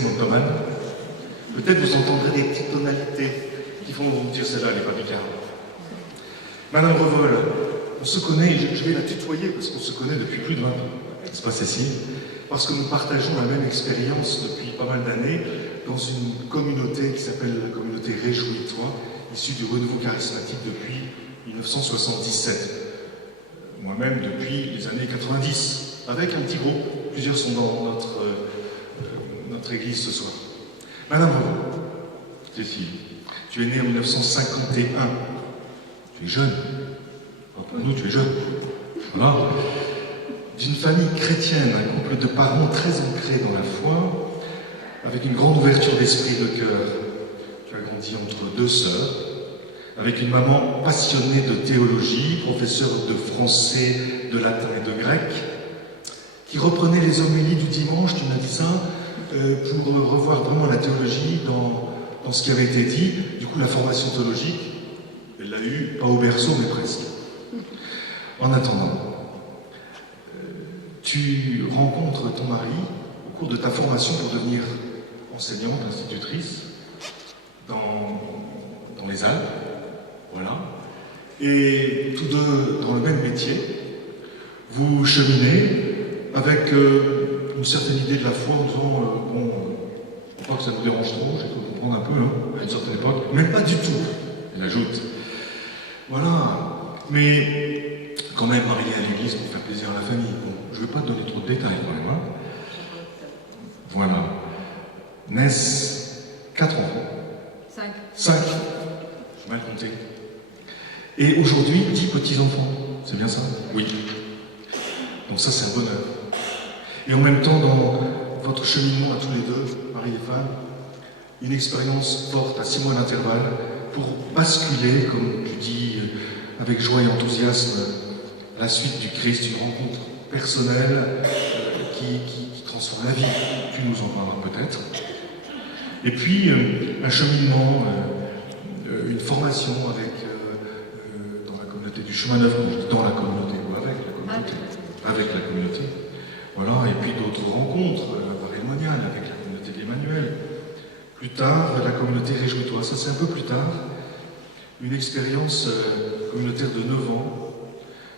connaissez mon domaine. Peut-être vous entendrez des petites tonalités qui vont vous dire celle-là, elle n'est pas du carreau. Madame Revol, on se connaît, je vais la tutoyer parce qu'on se connaît depuis plus de 20 ans, n'est-ce pas Cécile? Parce que nous partageons la même expérience depuis pas mal d'années dans une communauté qui s'appelle la communauté Réjouis-toi, issue du renouveau charismatique depuis 1977. Moi-même depuis les années 90, avec un petit groupe. Plusieurs sont dans notre église ce soir. Madame Revol, Cécile, tu es née en 1951. Tu es jeune. Pour nous, tu es jeune. Voilà. D'une famille chrétienne, un couple de parents très ancrés dans la foi, avec une grande ouverture d'esprit et de cœur. Tu as grandi entre deux sœurs, avec une maman passionnée de théologie, professeure de français, de latin et de grec, qui reprenait les homélies du dimanche, tu m'as dit ça, pour revoir vraiment la théologie dans ce qui avait été dit. Du coup, la formation théologique, elle l'a eue, pas au berceau, mais presque. En attendant, tu rencontres ton mari au cours de ta formation pour devenir enseignante, institutrice, dans les Alpes, voilà. Et tous deux dans le même métier, vous cheminez avec une certaine idée de la foi en disant, bon, je crois que ça nous dérange trop, j'ai cru comprendre un peu, hein, à une certaine époque, mais pas du tout, elle ajoute. Voilà, mais quand même arriver à l'église pour faire plaisir à la famille. Bon, je ne vais pas te donner trop de détails quand même. Hein. Voilà. Naissent 4 enfants. 5. J'ai mal compté. Et aujourd'hui, 10 petits-enfants. C'est bien ça? Oui. Donc ça, c'est un bonheur. Et en même temps, dans votre cheminement à tous les deux, mari et femme, une expérience forte à 6 mois d'intervalle pour basculer, comme tu dis, avec joie et enthousiasme, la suite du Christ, une rencontre personnelle qui transforme la vie. Tu nous en parleras peut-être. Et puis, un cheminement, une formation avec, dans la communauté du chemin d'œuvre, dans la communauté, ou avec la communauté. Avec la communauté. Voilà, et puis d'autres rencontres, parémoniales, avec la communauté d'Emmanuel. Plus tard, la communauté Réjouis-toi. Ça, c'est un peu plus tard. Une expérience communautaire de 9 ans,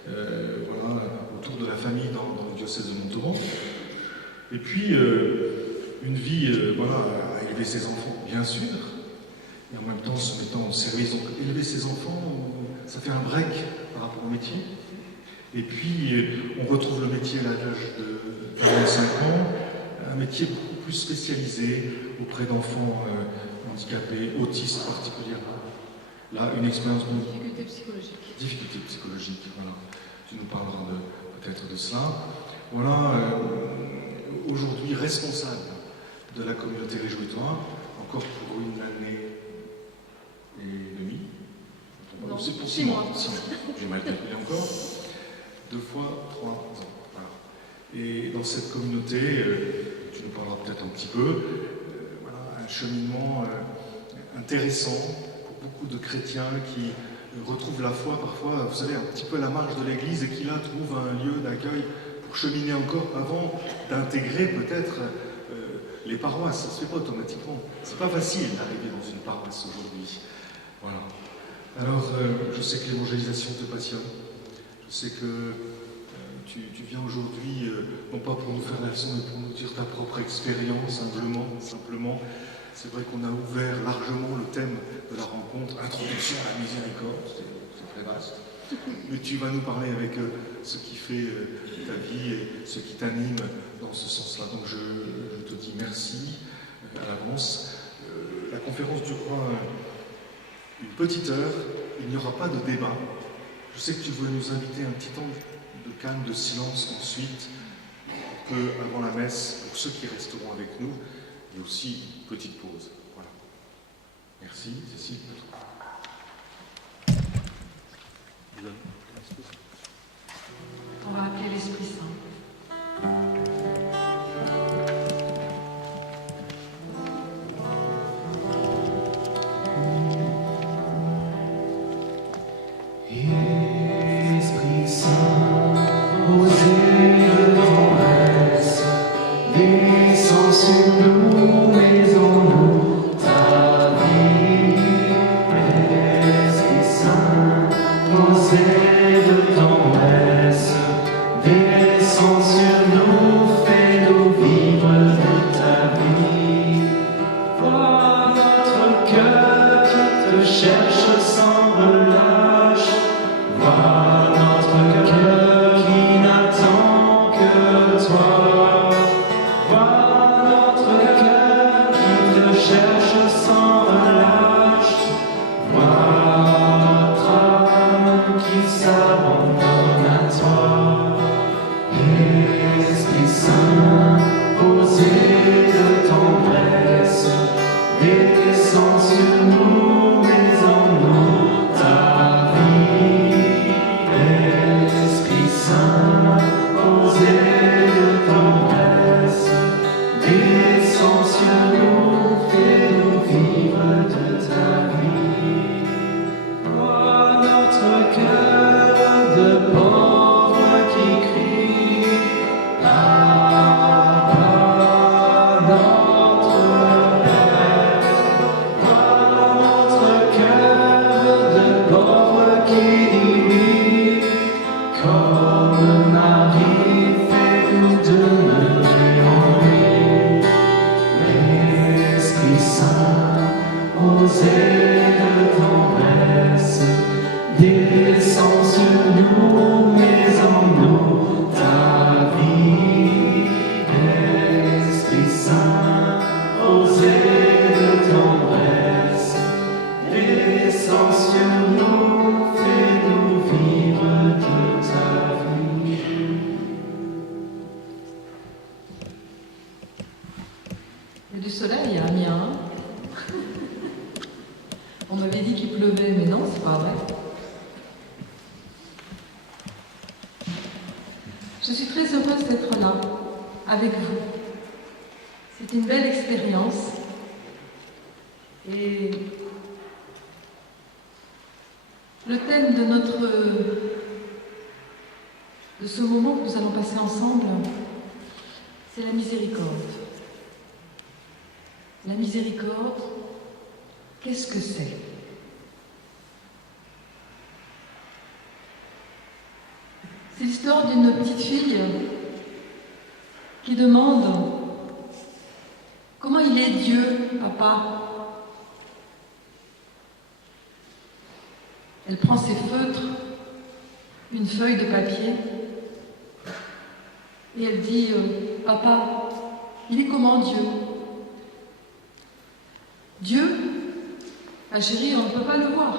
voilà, autour de la famille dans le diocèse de Montauban. Et puis, une vie voilà, à élever ses enfants, bien sûr, et en même temps se mettant en service. Donc, élever ses enfants, ça fait un break par rapport au métier. Et puis, on retrouve le métier à l'âge de 45 ans, un métier beaucoup plus spécialisé auprès d'enfants handicapés, autistes particulièrement. Là, une expérience de difficulté psychologique. Difficulté psychologique, voilà. Tu nous parleras peut-être de cela. Voilà, aujourd'hui responsable de la communauté Réjouis-toi, encore pour une année et demie. Non, c'est pour 6 mois. J'ai mal calculé encore. 2 fois 3 ans. Voilà. Et dans cette communauté, tu nous parleras peut-être un petit peu, voilà, un cheminement intéressant. Beaucoup de chrétiens qui retrouvent la foi parfois, vous savez, un petit peu à la marge de l'église et qui là trouvent un lieu d'accueil pour cheminer encore avant d'intégrer peut-être les paroisses. Ça ne se fait pas automatiquement. C'est pas facile d'arriver dans une paroisse aujourd'hui. Voilà. Alors, je sais que l'évangélisation te passionne. Je sais que tu viens aujourd'hui, non pas pour nous faire la leçon, mais pour nous dire ta propre expérience, simplement. C'est vrai qu'on a ouvert largement le thème de la rencontre, introduction à la miséricorde, c'est très vaste. Mais tu vas nous parler avec ce qui fait ta vie et ce qui t'anime dans ce sens-là. Donc je te dis merci à l'avance. La conférence durera une petite heure, il n'y aura pas de débat. Je sais que tu voulais nous inviter un petit temps de calme, de silence ensuite, pour que, avant la messe, pour ceux qui resteront avec nous, il y a aussi une petite pause. Voilà. Merci, Cécile. On va appeler l'Esprit Saint. Esprit Saint, posez de tendresse, descends sur nous. soleil à Amiens. On m'avait dit qu'il pleuvait, mais non, c'est pas vrai. Je suis très heureuse d'être là, avec vous. C'est une belle expérience. Et le thème de ce moment que nous allons passer ensemble, c'est la miséricorde. La miséricorde, qu'est-ce que c'est? C'est l'histoire d'une petite fille qui demande « Comment il est Dieu, papa ?» Elle prend ses feutres, une feuille de papier, et elle dit « Papa, il est comment Dieu ?» Dieu, ma chérie, on ne peut pas le voir.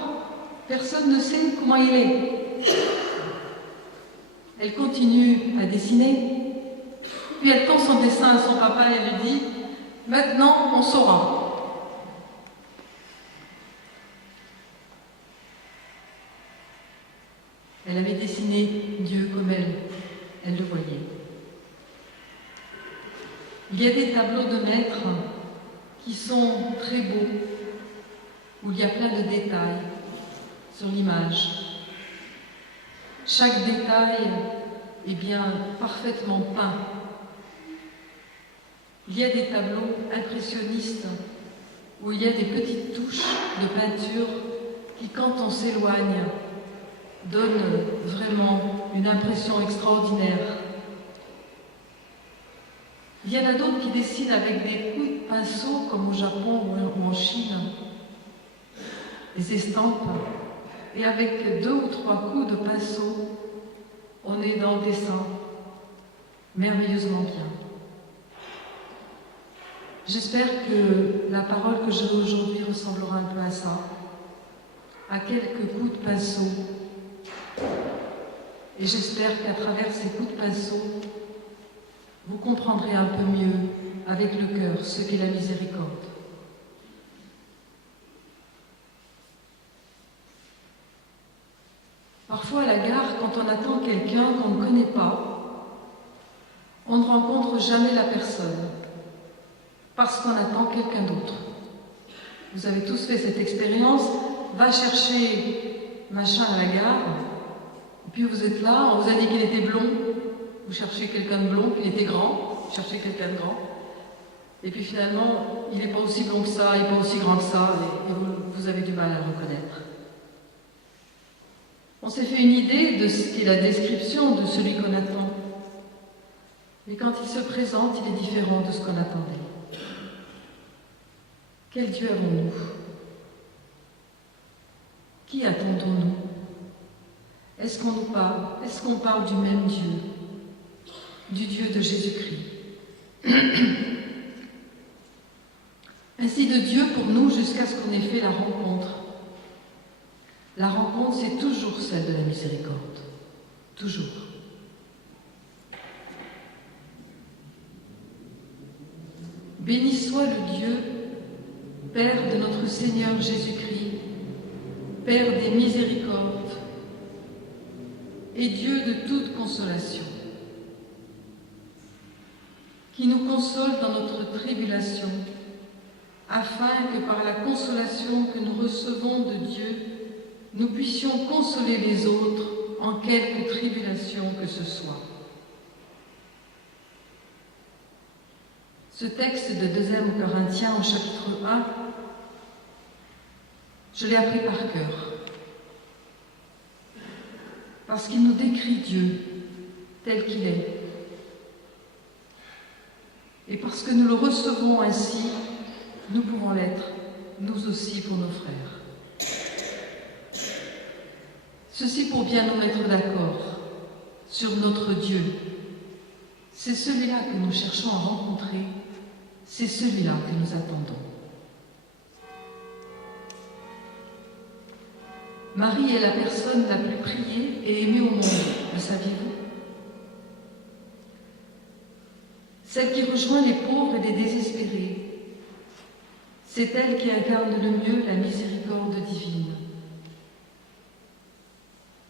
Personne ne sait comment il est. Elle continue à dessiner, puis elle tend son dessin à son papa et lui dit « Maintenant, on saura. » Elle avait dessiné Dieu comme elle le voyait. Il y a des tableaux de maîtres qui sont très beaux, où il y a plein de détails sur l'image. Chaque détail est bien parfaitement peint. Il y a des tableaux impressionnistes où il y a des petites touches de peinture qui, quand on s'éloigne, donnent vraiment une impression extraordinaire. Il y en a d'autres qui dessinent avec des coups de pinceau, comme au Japon ou en Chine, des estampes, et avec 2 ou 3 coups de pinceau, on est dans le dessin merveilleusement bien. J'espère que la parole que j'aurai aujourd'hui ressemblera un peu à ça, à quelques coups de pinceau. Et j'espère qu'à travers ces coups de pinceau, vous comprendrez un peu mieux, avec le cœur, ce qu'est la miséricorde. Parfois à la gare, quand on attend quelqu'un qu'on ne connaît pas, on ne rencontre jamais la personne, parce qu'on attend quelqu'un d'autre. Vous avez tous fait cette expérience, va chercher machin à la gare, et puis vous êtes là, on vous a dit qu'il était blond, vous cherchez quelqu'un de blond, qu'il était grand, vous cherchez quelqu'un de grand, et puis finalement, il n'est pas aussi blond que ça, il n'est pas aussi grand que ça, et vous avez du mal à le reconnaître. On s'est fait une idée de ce qu'est la description de celui qu'on attend. Mais quand il se présente, il est différent de ce qu'on attendait. Quel Dieu avons-nous? Qui attendons-nous? Est-ce qu'on nous parle? Est-ce qu'on parle du même Dieu? Du Dieu de Jésus-Christ? Ainsi de Dieu pour nous jusqu'à ce qu'on ait fait la rencontre. La rencontre, c'est toujours celle de la miséricorde. Toujours. Béni soit le Dieu, Père de notre Seigneur Jésus-Christ, Père des miséricordes et Dieu de toute consolation, qui nous console dans notre tribulation, afin que par la consolation que nous recevons de Dieu, nous puissions consoler les autres en quelque tribulation que ce soit. Ce texte de 2 Corinthiens au chapitre 1, je l'ai appris par cœur, parce qu'il nous décrit Dieu tel qu'il est. Et parce que nous le recevons ainsi, nous pouvons l'être, nous aussi, pour nos frères. Ceci pour bien nous mettre d'accord sur notre Dieu. C'est celui-là que nous cherchons à rencontrer, c'est celui-là que nous attendons. Marie est la personne la plus priée et aimée au monde, le saviez-vous? Celle qui rejoint les pauvres et les désespérés, C'est elle qui incarne le mieux la miséricorde divine.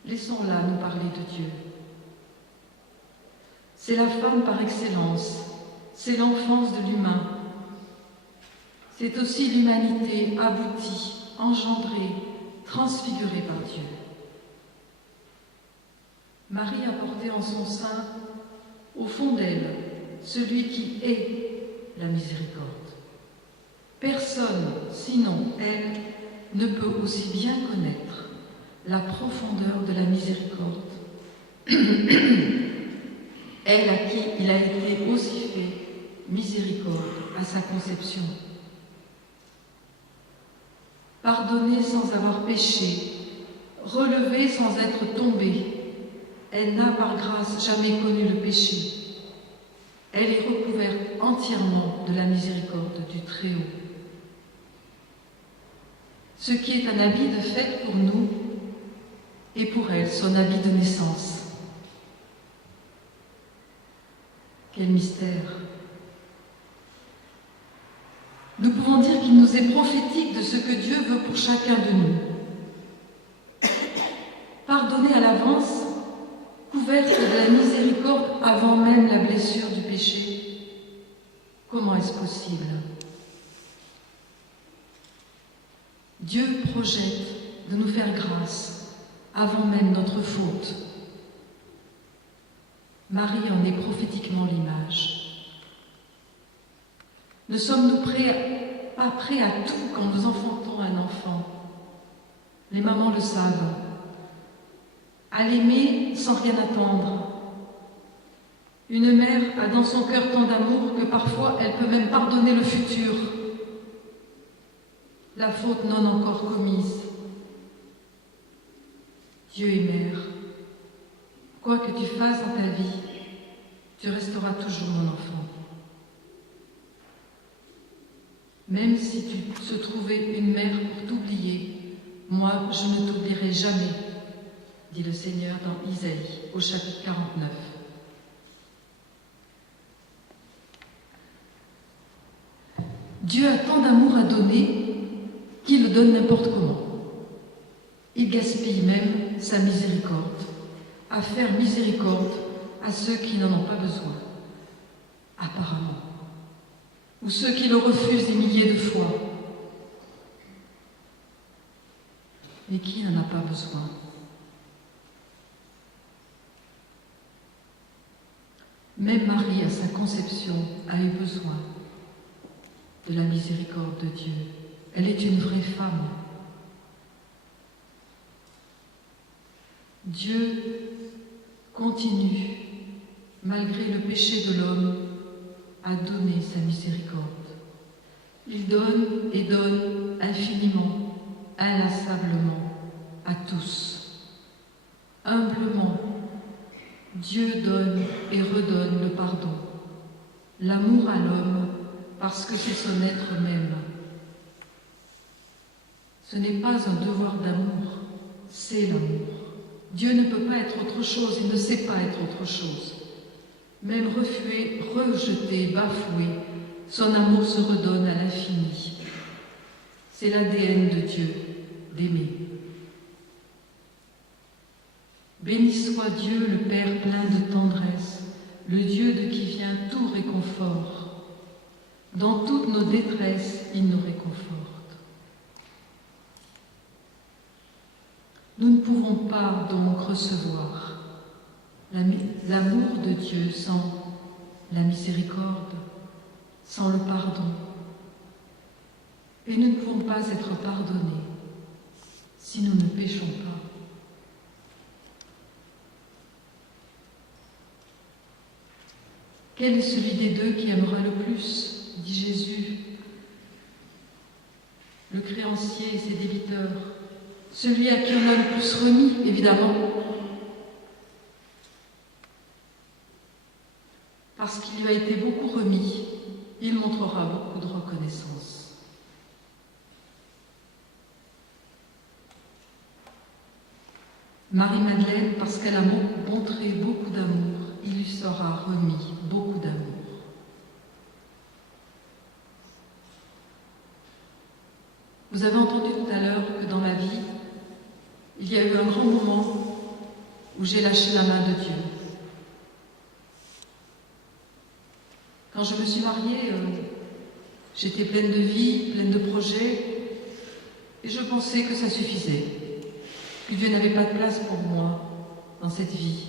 Laissons-la nous parler de Dieu. C'est la femme par excellence, c'est l'enfance de l'humain. C'est aussi l'humanité aboutie, engendrée, transfigurée par Dieu. Marie a porté en son sein, au fond d'elle, celui qui est la miséricorde. Personne, sinon elle, ne peut aussi bien connaître la profondeur de la miséricorde. Elle à qui il a été aussi fait miséricorde à sa conception. Pardonnée sans avoir péché, relevée sans être tombée, elle n'a par grâce jamais connu le péché. Elle est recouverte entièrement de la miséricorde du Très-Haut. Ce qui est un habit de fête pour nous est pour elle son habit de naissance. Quel mystère! Nous pouvons dire qu'il nous est prophétique de ce que Dieu veut pour chacun de nous. Pardonnée à l'avance, couverte de la miséricorde avant même la blessure du péché, comment est-ce possible? Dieu projette de nous faire grâce avant même notre faute. Marie en est prophétiquement l'image. Ne sommes-nous pas prêts à tout quand nous enfantons un enfant? Les mamans le savent. À l'aimer sans rien attendre. Une mère a dans son cœur tant d'amour que parfois elle peut même pardonner le futur, la faute non encore commise. Dieu est mère. Quoi que tu fasses dans ta vie, tu resteras toujours mon enfant. Même si tu se trouvais une mère pour t'oublier, moi je ne t'oublierai jamais, dit le Seigneur dans Isaïe, au chapitre 49. Dieu a tant d'amour à donner qu'il le donne n'importe comment. Il gaspille même sa miséricorde, à faire miséricorde à ceux qui n'en ont pas besoin, apparemment, ou ceux qui le refusent des milliers de fois. Mais qui n'en a pas besoin? Même Marie, à sa conception, a eu besoin de la miséricorde de Dieu. Elle est une vraie femme. Dieu continue, malgré le péché de l'homme, à donner sa miséricorde. Il donne et donne infiniment, inlassablement, à tous. Humblement, Dieu donne et redonne le pardon, l'amour à l'homme, parce que c'est son être même. Ce n'est pas un devoir d'amour, c'est l'amour. Dieu ne peut pas être autre chose, il ne sait pas être autre chose. Même refué, rejeté, bafoué, son amour se redonne à l'infini. C'est l'ADN de Dieu, d'aimer. Béni soit Dieu, le Père plein de tendresse, le Dieu de qui vient tout réconfort. Dans toutes nos détresses, il nous réconforte. Nous ne pouvons pas donc recevoir l'amour de Dieu sans la miséricorde, sans le pardon. Et nous ne pouvons pas être pardonnés si nous ne péchons pas. Quel est celui des deux qui aimera le plus, dit Jésus. Le créancier et ses débiteurs. Celui à qui on a le plus remis, évidemment. Parce qu'il lui a été beaucoup remis, il montrera beaucoup de reconnaissance. Marie-Madeleine, parce qu'elle a montré beaucoup d'amour, il lui sera remis beaucoup d'amour. Vous avez entendu tout à l'heure que dans ma vie, il y a eu un grand moment où j'ai lâché la main de Dieu. Quand je me suis mariée, j'étais pleine de vie, pleine de projets, et je pensais que ça suffisait, que Dieu n'avait pas de place pour moi dans cette vie,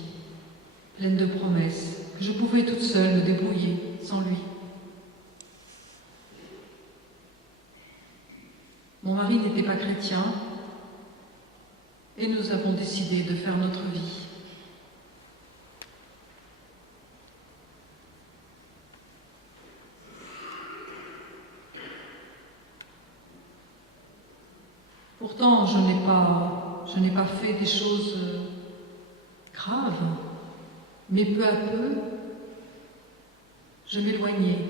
pleine de promesses, que je pouvais toute seule me débrouiller sans lui. Mon mari n'était pas chrétien, et nous avons décidé de faire notre vie. Pourtant, je n'ai pas fait des choses graves, mais peu à peu, je m'éloignais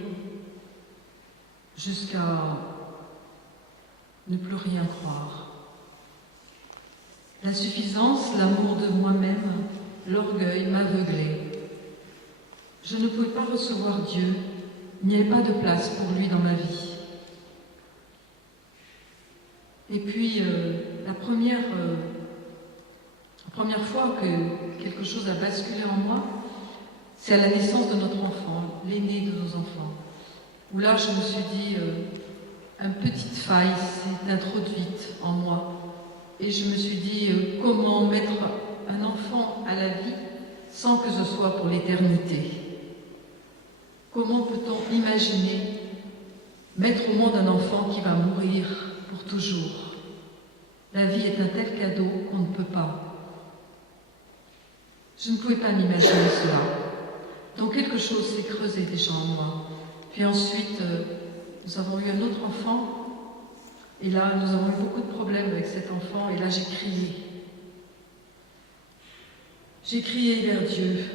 jusqu'à ne plus rien croire. L'insuffisance, l'amour de moi-même, l'orgueil m'aveuglait. Je ne pouvais pas recevoir Dieu, il n'y avait pas de place pour lui dans ma vie. Et puis, la première fois que quelque chose a basculé en moi, c'est à la naissance de notre enfant, l'aîné de nos enfants. Où là, je me suis dit, une petite faille s'est introduite en moi. Et je me suis dit, comment mettre un enfant à la vie sans que ce soit pour l'éternité? Comment peut-on imaginer mettre au monde un enfant qui va mourir pour toujours? La vie est un tel cadeau qu'on ne peut pas. Je ne pouvais pas m'imaginer cela. Donc quelque chose s'est creusé déjà en moi. Puis ensuite, nous avons eu un autre enfant. Et là, nous avons eu beaucoup de problèmes avec cet enfant. Et là, j'ai crié. J'ai crié vers Dieu.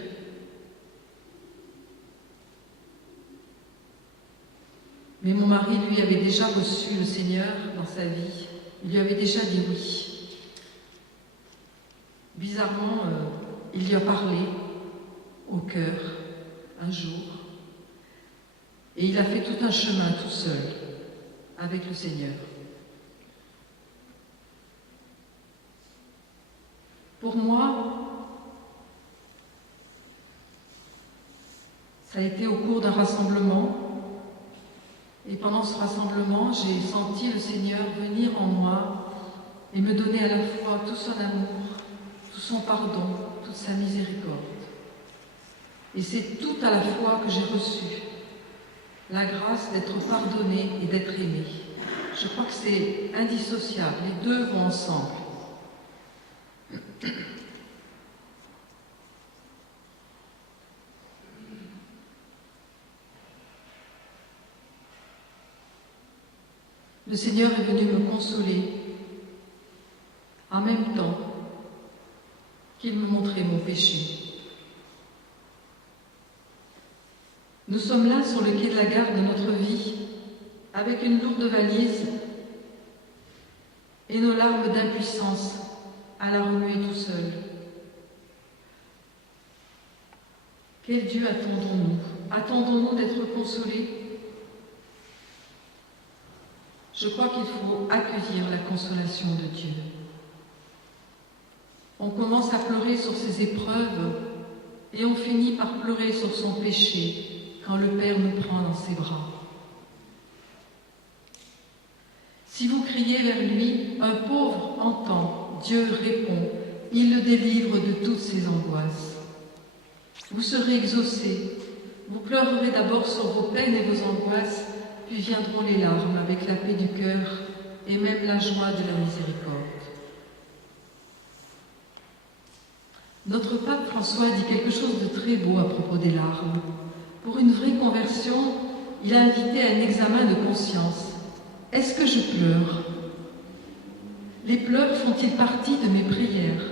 Mais mon mari, lui, avait déjà reçu le Seigneur dans sa vie. Il lui avait déjà dit oui. Bizarrement, il lui a parlé au cœur un jour. Et il a fait tout un chemin tout seul avec le Seigneur. Pour moi, ça a été au cours d'un rassemblement. Et pendant ce rassemblement, j'ai senti le Seigneur venir en moi et me donner à la fois tout son amour, tout son pardon, toute sa miséricorde. Et c'est tout à la fois que j'ai reçu la grâce d'être pardonné et d'être aimé. Je crois que c'est indissociable, les deux vont ensemble. Le Seigneur est venu me consoler en même temps qu'il me montrait mon péché. Nous sommes là sur le quai de la gare de notre vie, avec une lourde valise et nos larmes d'impuissance à la remuer tout seul. Quel Dieu attendons-nous? Attendons-nous d'être consolés? Je crois qu'il faut accueillir la consolation de Dieu. On commence à pleurer sur ses épreuves et on finit par pleurer sur son péché quand le Père nous prend dans ses bras. Si vous criez vers lui, un pauvre entend, Dieu répond, il le délivre de toutes ses angoisses. Vous serez exaucés, vous pleurerez d'abord sur vos peines et vos angoisses, puis viendront les larmes avec la paix du cœur et même la joie de la miséricorde. Notre pape François dit quelque chose de très beau à propos des larmes. Pour une vraie conversion, il a invité à un examen de conscience. Est-ce que je pleure? Les pleurs font-ils partie de mes prières?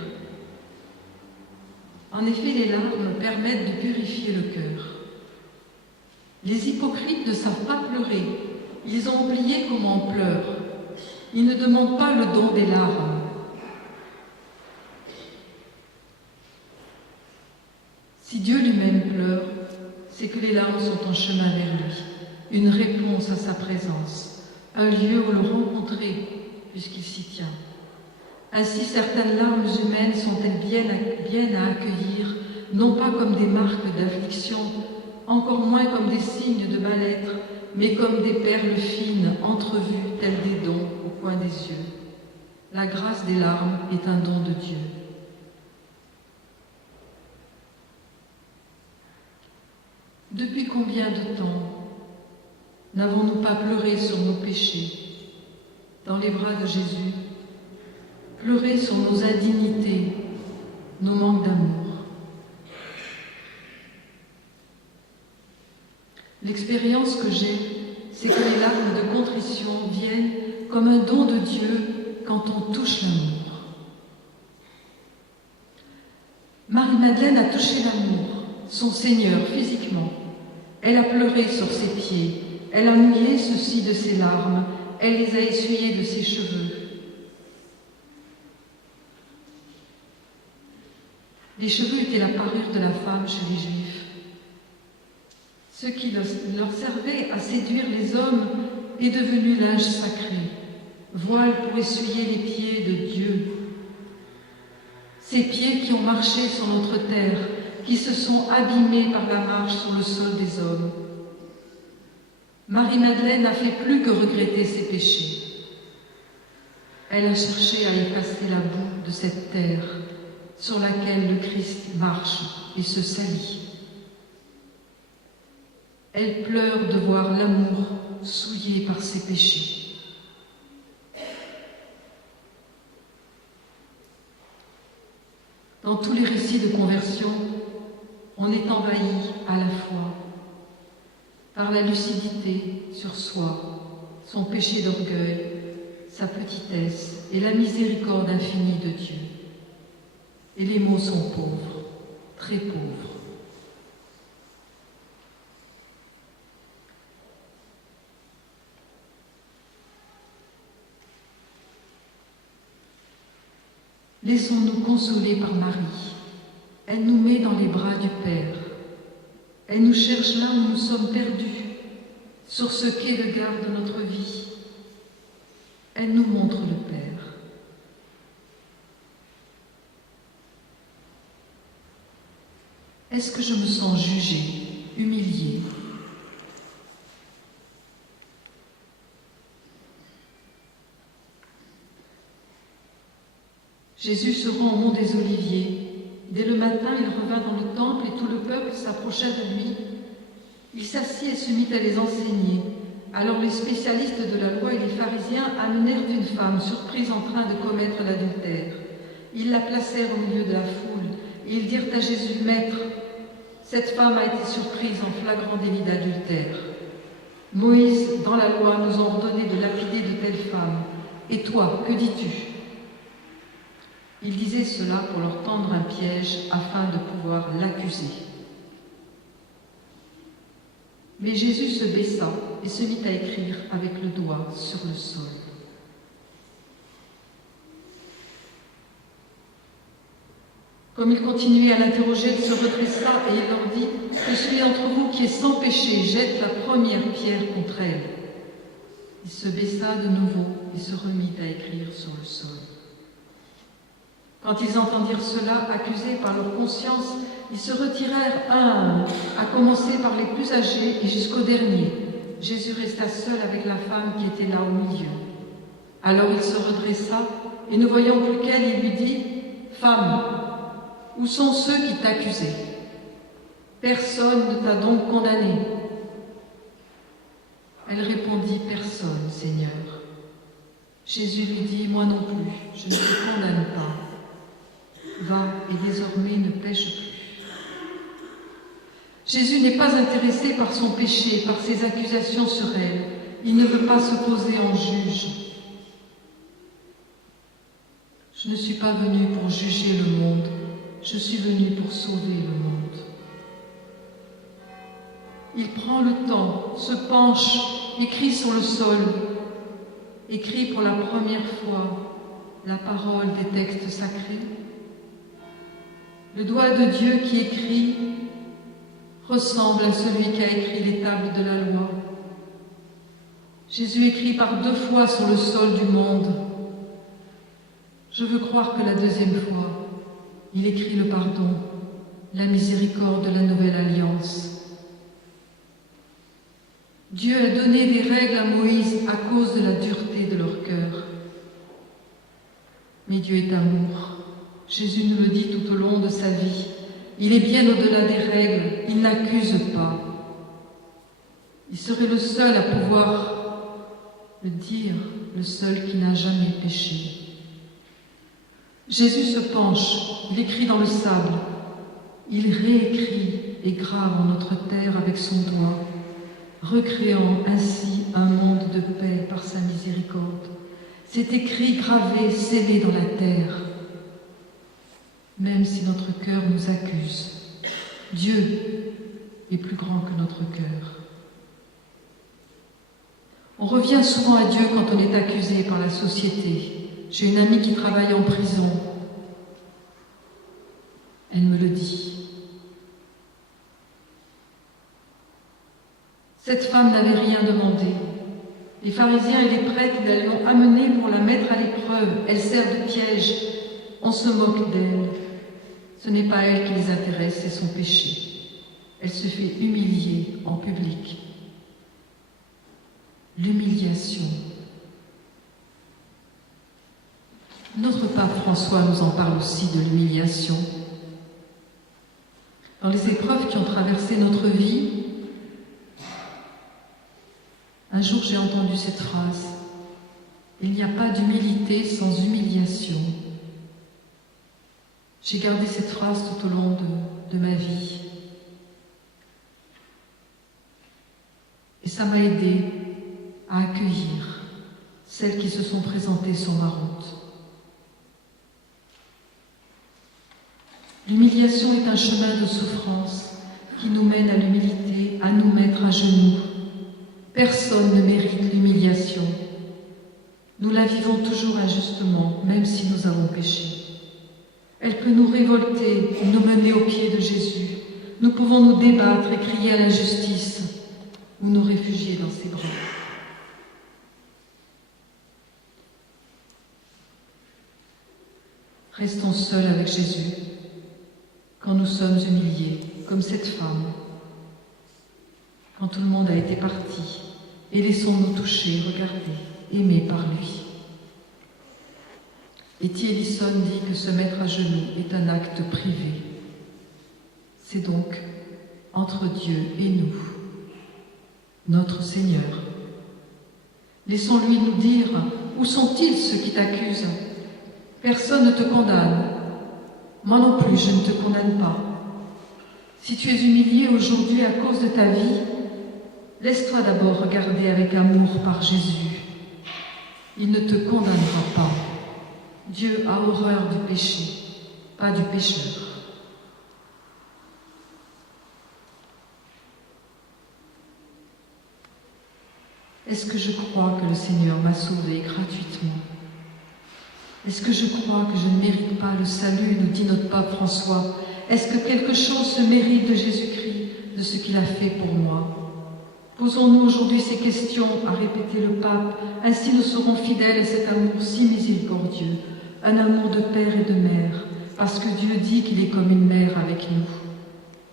En effet, les larmes permettent de purifier le cœur. Les hypocrites ne savent pas pleurer. Ils ont oublié comment on pleure. Ils ne demandent pas le don des larmes. Si Dieu lui-même pleure, c'est que les larmes sont un chemin vers lui, une réponse à sa présence, un lieu où le rencontrer puisqu'il s'y tient. Ainsi, certaines larmes humaines sont-elles bien à accueillir, non pas comme des marques d'affliction, encore moins comme des signes de mal-être, mais comme des perles fines, entrevues telles des dons au coin des yeux. La grâce des larmes est un don de Dieu. Depuis combien de temps n'avons-nous pas pleuré sur nos péchés, dans les bras de Jésus, pleuré sur nos indignités, nos manques d'amour? L'expérience que j'ai, c'est que les larmes de contrition viennent comme un don de Dieu quand on touche l'amour. Marie-Madeleine a touché l'amour, son Seigneur, physiquement. Elle a pleuré sur ses pieds, elle a mouillé ceux-ci de ses larmes, elle les a essuyés de ses cheveux. Les cheveux étaient la parure de la femme chez les Juifs. Ce qui leur servait à séduire les hommes est devenu linge sacré, voile pour essuyer les pieds de Dieu. Ces pieds qui ont marché sur notre terre, qui se sont abîmés par la marche sur le sol des hommes. Marie-Madeleine n'a fait plus que regretter ses péchés. Elle a cherché à effacer la boue de cette terre sur laquelle le Christ marche et se salit. Elle pleure de voir l'amour souillé par ses péchés. Dans tous les récits de conversion, on est envahi à la fois par la lucidité sur soi, son péché d'orgueil, sa petitesse et la miséricorde infinie de Dieu. Et les mots sont pauvres, très pauvres. Laissons-nous consoler par Marie. Elle nous met dans les bras du Père. Elle nous cherche là où nous sommes perdus, sur ce qu'est le gard de notre vie. Elle nous montre le Père. Est-ce que je me sens jugée, humiliée? Jésus se rend au mont des Oliviers. Dès le matin, il revint dans le temple et tout le peuple s'approcha de lui. Il s'assit et se mit à les enseigner. Alors les spécialistes de la loi et les pharisiens amenèrent une femme surprise en train de commettre l'adultère. Ils la placèrent au milieu de la foule et ils dirent à Jésus, « Maître, cette femme a été surprise en flagrant délit d'adultère. Moïse, dans la loi, nous a ordonné de lapider de telles femmes. Et toi, que dis-tu » Il disait cela pour leur tendre un piège afin de pouvoir l'accuser. Mais Jésus se baissa et se mit à écrire avec le doigt sur le sol. Comme il continuait à l'interroger, il se redressa et il leur dit « Que celui d'entre vous qui est sans péché jette la première pierre contre elle. » Il se baissa de nouveau et se remit à écrire sur le sol. Quand ils entendirent cela, accusés par leur conscience, ils se retirèrent un à un, à commencer par les plus âgés et jusqu'au dernier. Jésus resta seul avec la femme qui était là au milieu. Alors il se redressa et ne voyant plus qu'elle, il lui dit « Femme, où sont ceux qui t'accusaient? Personne ne t'a donc condamné. » Elle répondit « Personne, Seigneur. » Jésus lui dit « Moi non plus, je ne te condamne pas. Va et désormais ne pêche plus. » Jésus n'est pas intéressé par son péché, par ses accusations sur elle. Il ne veut pas se poser en juge. Je ne suis pas venu pour juger le monde, je suis venu pour sauver le monde. Il prend le temps, se penche, écrit sur le sol, écrit pour la première fois la parole des textes sacrés. Le doigt de Dieu qui écrit ressemble à celui qui a écrit les tables de la loi. Jésus écrit par 2 fois sur le sol du monde Je veux croire que la deuxième fois, il écrit le pardon, la miséricorde de la nouvelle alliance. Dieu a donné des règles à Moïse à cause de la dureté de leur cœur. Mais Dieu est amour. Jésus nous le dit tout au long de sa vie. Il est bien au-delà des règles, il n'accuse pas. Il serait le seul à pouvoir le dire, le seul qui n'a jamais péché. Jésus se penche, il écrit dans le sable, il réécrit et grave en notre terre avec son doigt, recréant ainsi un monde de paix par sa miséricorde. C'est écrit, gravé, scellé dans la terre. Même si notre cœur nous accuse, Dieu est plus grand que notre cœur. On revient souvent à Dieu quand on est accusé par la société. J'ai une amie qui travaille en prison. Elle me le dit. Cette femme n'avait rien demandé. Les pharisiens et les prêtres la lui ont amenée pour la mettre à l'épreuve. Elle sert de piège. On se moque d'elle. Ce n'est pas elle qui les intéresse, c'est son péché. Elle se fait humilier en public. L'humiliation. Notre pape François nous en parle aussi de l'humiliation. Dans les épreuves qui ont traversé notre vie, un jour j'ai entendu cette phrase: il n'y a pas d'humilité sans humiliation. J'ai gardé cette phrase tout au long de ma vie. Et ça m'a aidé à accueillir celles qui se sont présentées sur ma route. L'humiliation est un chemin de souffrance qui nous mène à l'humilité, à nous mettre à genoux. Personne ne mérite l'humiliation. Nous la vivons toujours injustement, même si nous avons péché. Elle peut nous révolter, nous mener aux pieds de Jésus. Nous pouvons nous débattre et crier à l'injustice ou nous réfugier dans ses bras. Restons seuls avec Jésus quand nous sommes humiliés, comme cette femme, quand tout le monde a été parti, et laissons-nous toucher, regarder, aimer par lui. Et T. Ellison dit que se mettre à genoux est un acte privé. C'est donc entre Dieu et nous, notre Seigneur. Laissons-lui nous dire, où sont-ils ceux qui t'accusent? Personne ne te condamne. Moi non plus, je ne te condamne pas. Si tu es humilié aujourd'hui à cause de ta vie, laisse-toi d'abord regarder avec amour par Jésus. Il ne te condamnera pas. Dieu a horreur du péché, pas du pécheur. Est-ce que je crois que le Seigneur m'a sauvé gratuitement? Est-ce que je crois que je ne mérite pas le salut, nous dit notre pape François? Est-ce que quelque chose se mérite de Jésus-Christ, de ce qu'il a fait pour moi? Posons-nous aujourd'hui ces questions, a répété le pape. Ainsi nous serons fidèles à cet amour si miséricordieux, un amour de père et de mère, parce que Dieu dit qu'il est comme une mère avec nous.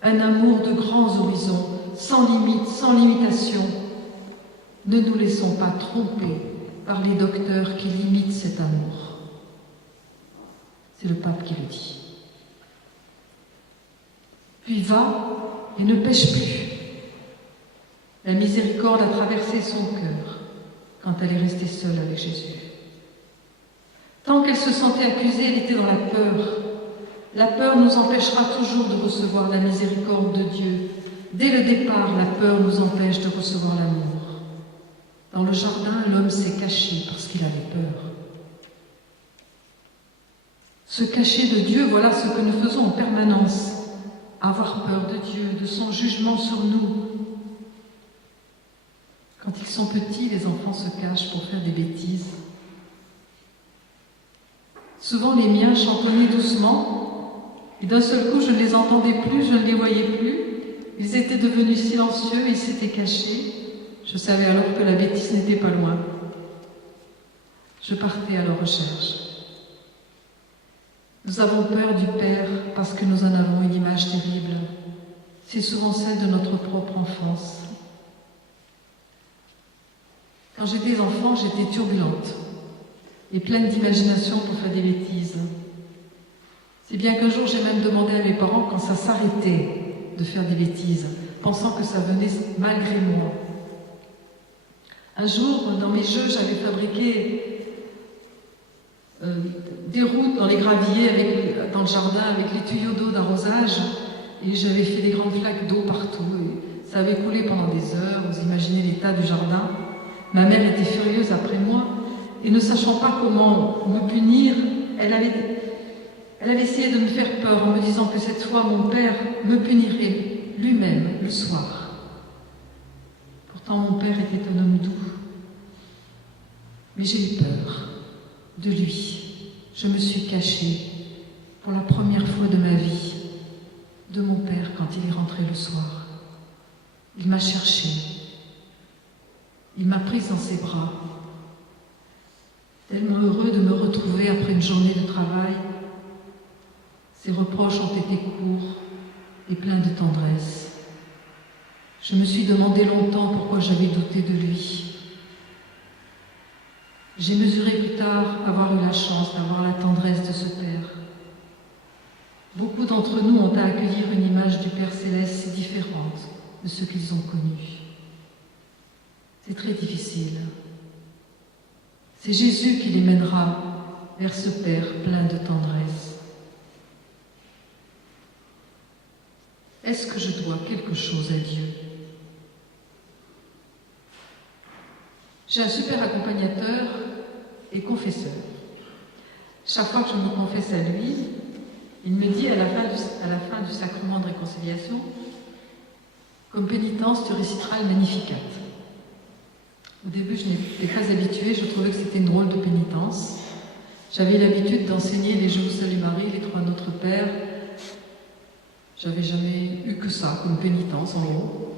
Un amour de grands horizons, sans limite, sans limitation. Ne nous laissons pas tromper par les docteurs qui limitent cet amour. C'est le pape qui le dit. Puis va et ne pêche plus. La miséricorde a traversé son cœur quand elle est restée seule avec Jésus. Tant qu'elle se sentait accusée, elle était dans la peur. La peur nous empêchera toujours de recevoir la miséricorde de Dieu. Dès le départ, la peur nous empêche de recevoir l'amour. Dans le jardin, l'homme s'est caché parce qu'il avait peur. Se cacher de Dieu, voilà ce que nous faisons en permanence. Avoir peur de Dieu, de son jugement sur nous. Quand ils sont petits, les enfants se cachent pour faire des bêtises. Souvent, les miens chantonnaient doucement, et d'un seul coup, je ne les entendais plus, je ne les voyais plus. Ils étaient devenus silencieux, ils s'étaient cachés. Je savais alors que la bêtise n'était pas loin. Je partais à leur recherche. Nous avons peur du Père parce que nous en avons une image terrible. C'est souvent celle de notre propre enfance. Quand j'étais enfant, j'étais turbulente et pleine d'imagination pour faire des bêtises. C'est bien qu'un jour, j'ai même demandé à mes parents quand ça s'arrêtait de faire des bêtises, pensant que ça venait malgré moi. Un jour, dans mes jeux, j'avais fabriqué des routes dans les graviers, dans le jardin, avec les tuyaux d'eau d'arrosage, et j'avais fait des grandes flaques d'eau partout. Et ça avait coulé pendant des heures, vous imaginez l'état du jardin. Ma mère était furieuse après moi, et ne sachant pas comment me punir, elle avait essayé de me faire peur en me disant que cette fois mon père me punirait lui-même le soir. Pourtant mon père était un homme doux. Mais j'ai eu peur de lui. Je me suis cachée pour la première fois de ma vie de mon père quand il est rentré le soir. Il m'a cherchée. Il m'a prise dans ses bras. Tellement heureux de me retrouver après une journée de travail. Ses reproches ont été courts et pleins de tendresse. Je me suis demandé longtemps pourquoi j'avais douté de lui. J'ai mesuré plus tard avoir eu la chance d'avoir la tendresse de ce Père. Beaucoup d'entre nous ont à accueillir une image du Père Céleste si différente de ce qu'ils ont connu. C'est très difficile. C'est Jésus qui les mènera vers ce Père plein de tendresse. Est-ce que je dois quelque chose à Dieu? J'ai un super accompagnateur et confesseur. Chaque fois que je me confesse à lui, il me dit à la fin du sacrement de réconciliation, comme pénitence, tu réciteras le Magnificat. Au début, je n'étais pas habituée, je trouvais que c'était une drôle de pénitence. J'avais l'habitude d'enseigner les Je vous salue Marie, les trois Notre Père. J'avais jamais eu que ça comme pénitence en haut.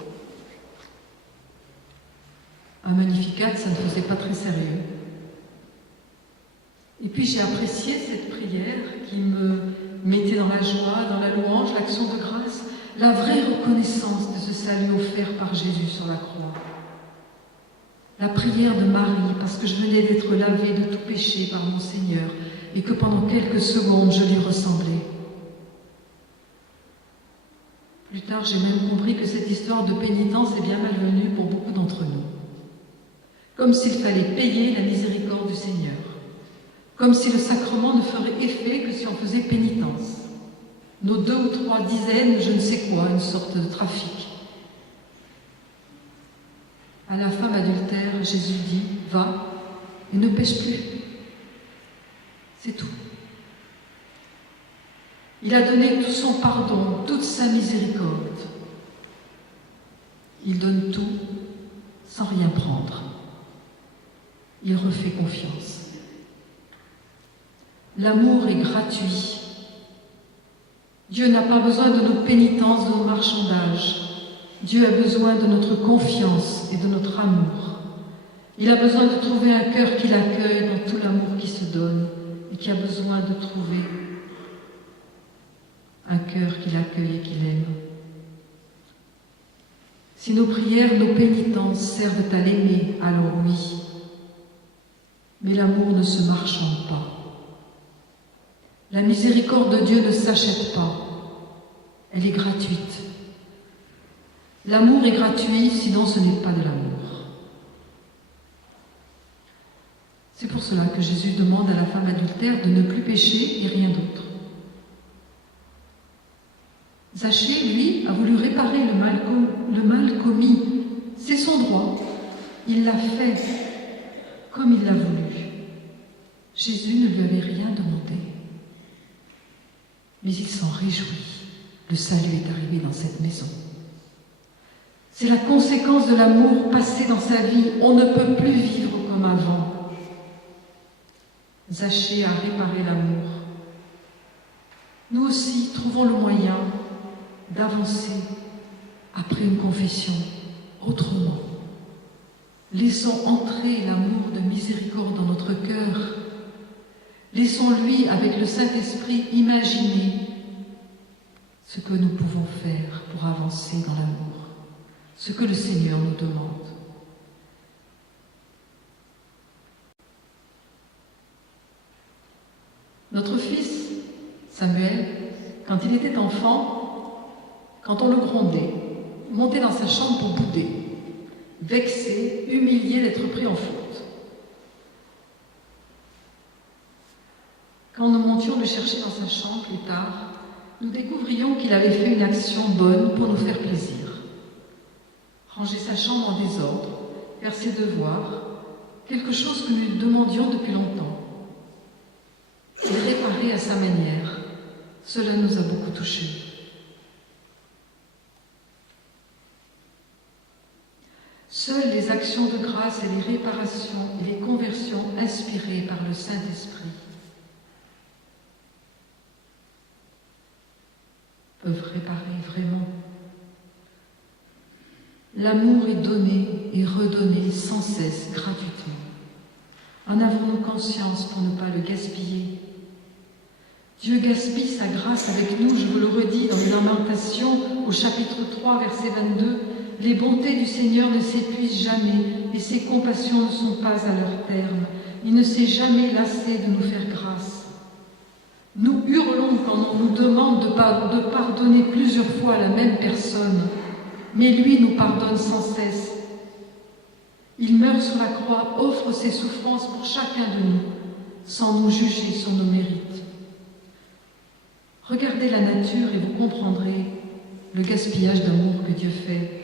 Un Magnificat, ça ne faisait pas très sérieux. Et puis j'ai apprécié cette prière qui me mettait dans la joie, dans la louange, l'action de grâce, la vraie reconnaissance de ce salut offert par Jésus sur la croix. La prière de Marie, parce que je venais d'être lavée de tout péché par mon Seigneur et que pendant quelques secondes je lui ressemblais. Plus tard, j'ai même compris que cette histoire de pénitence est bien malvenue pour beaucoup d'entre nous. Comme s'il fallait payer la miséricorde du Seigneur. Comme si le sacrement ne ferait effet que si on faisait pénitence. Nos 2 ou 3 dizaines, je ne sais quoi, une sorte de trafic. À la femme adultère, Jésus dit, va et ne pêche plus. C'est tout. Il a donné tout son pardon, toute sa miséricorde. Il donne tout sans rien prendre. Il refait confiance. L'amour est gratuit. Dieu n'a pas besoin de nos pénitences, de nos marchandages. Dieu a besoin de notre confiance et de notre amour. Il a besoin de trouver un cœur qui l'accueille dans tout l'amour qui se donne et qui a besoin de trouver un cœur qui l'accueille et qui l'aime. Si nos prières, nos pénitences servent à l'aimer, alors oui. Mais l'amour ne se marchande pas. La miséricorde de Dieu ne s'achète pas. Elle est gratuite. L'amour est gratuit, sinon ce n'est pas de l'amour. C'est pour cela que Jésus demande à la femme adultère de ne plus pécher et rien d'autre. Zachée, lui, a voulu réparer le mal commis. C'est son droit. Il l'a fait comme il l'a voulu. Jésus ne lui avait rien demandé. Mais il s'en réjouit. Le salut est arrivé dans cette maison. C'est la conséquence de l'amour passé dans sa vie. On ne peut plus vivre comme avant. Zachée a réparé l'amour. Nous aussi trouvons le moyen d'avancer après une confession autrement. Laissons entrer l'amour de miséricorde dans notre cœur. Laissons-lui, avec le Saint-Esprit, imaginer ce que nous pouvons faire pour avancer dans l'amour, ce que le Seigneur nous demande. Notre fils, Samuel, quand il était enfant, quand on le grondait, montait dans sa chambre pour bouder, vexé, humilié d'être pris en faute. Quand nous montions le chercher dans sa chambre plus tard, nous découvrions qu'il avait fait une action bonne pour nous faire plaisir. Ranger sa chambre en désordre, faire ses devoirs, quelque chose que nous lui demandions depuis longtemps. Il réparait à sa manière. Cela nous a beaucoup touchés. Seules les actions de grâce et les réparations et les conversions inspirées par le Saint-Esprit peuvent réparer vraiment. L'amour est donné et redonné sans cesse, gratuitement. En avons-nous conscience pour ne pas le gaspiller? Dieu gaspille sa grâce avec nous, je vous le redis dans les Lamentations, au chapitre 3, verset 22, « Les bontés du Seigneur ne s'épuisent jamais, et ses compassions ne sont pas à leur terme. Il ne s'est jamais lassé de nous faire grâce. » Nous hurlons quand on nous demande de pardonner plusieurs fois à la même personne, mais lui nous pardonne sans cesse. Il meurt sur la croix, offre ses souffrances pour chacun de nous, sans nous juger sur nos mérites. Regardez la nature et vous comprendrez le gaspillage d'amour que Dieu fait.